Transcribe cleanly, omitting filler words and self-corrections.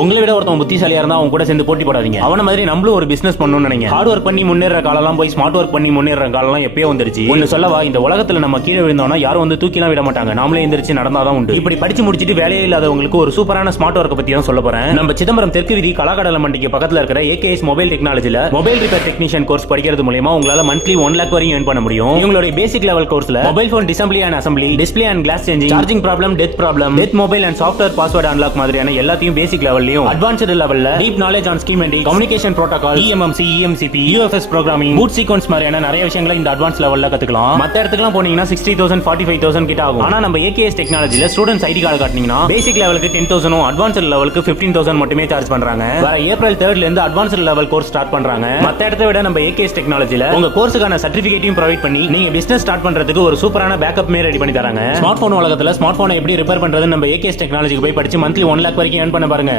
உங்களை விட ஒருத்தன் புத்திசாலியா இருந்தா அவங்க கூட சேர்ந்து போட்டி போடாதீங்க. அவன மாதிரி நம்மளும் ஒரு பிசினஸ் பண்ணணும்னு நினைங்க. ஹார்ட் ஒர்க் பண்ணி முன்னேற காலம்லாம் போய் ஸ்மார்ட் ஒர்க் பண்ணி முன்னேற காலம்லாம் எப்பயோ வந்துருச்சு. ஒன்னு சொல்லவா, இந்த உலகத்துல நம்ம கீழே விழுந்தோம்னா யாரும் வந்து தூக்கிலாம் விட மாட்டாங்க. நாமளே எந்திரிச்சு நடந்தாதான் உண்டு. இப்படி படிச்சு முடிச்சிட்டு வேலையே இல்லாதவங்களுக்கு ஒரு சூப்பரான ஸ்மார்ட் ஒர்க் பத்தி தான் சொல்ல போறேன். நம்ம சிதம்பரம் தெற்கு வீதி கலாக்கடல மண்டிக்கு பக்கத்துல இருக்கிற AKS mobile டெக்னாலஜில mobile repair technician course படிக்கிறது மூலமா உங்களால மந்த்லி 1 lakh வரையும் earn பண்ண முடியும். உங்களுடைய basic level கோர்ஸ்ல mobile phone டிசம்பிளி and assembly, display and class changing, charging problem, death mobile and software password unlock மாதிரியான எல்லாத்தையும் பேசிக் லெவல்லயும், அட்வான்ஸ்ட் லெவல்ல deep knowledge on schematic, communication protocol, EMMC, EMCP, UFS programming, boot sequence மாதிரியான நிறைய விஷயங்களை இந்த advance லெவல்ல கத்துக்கலாம். மத்த இடத்துக்குலாம் போனீங்கன்னா 60,000 45,000 கிட்ட ஆகும். ஆனா நம்ம AKS டெக்னாலஜில ஸ்டூடண்ட்ஸ் ஐடி கார்டு காட்டினீங்கன்னா பேசிக் லெவலுக்கு 10,000, அட்வான்ஸ்ட் லெவலுக்கு 15,000 மட்டுமே சார்ஜ் பண்றாங்க. வர ஏப்ரல் 3 இருந்து அட்வான்ஸ்ட் லெவல் கோர்ஸ் ஸ்டார்ட் பண்றாங்க. மத்த இடத்தை விட நம்ம AKS டெக்னாலஜில உங்க கோர்ஸுக்கான சர்டிபிகேட்டையும் ப்ரொவைட் பண்ணி நீங்க பிசினஸ் ஸ்டார்ட் பண்றதுக்கு ஒரு சூப்பரான பேக்கப் மே ரெடி பண்ணி தராங்க. ஸ்மார்ட் போன் உலகத்துல ஸ்மார்ட் போனை எப்படி ரிப்பேர் பண்றது நம்ம AKS டெக்னாலஜிக்கு போய் படிச்சு மந்த்லி 1 lakh வரைக்கும் earn பண்ண பாருங்க.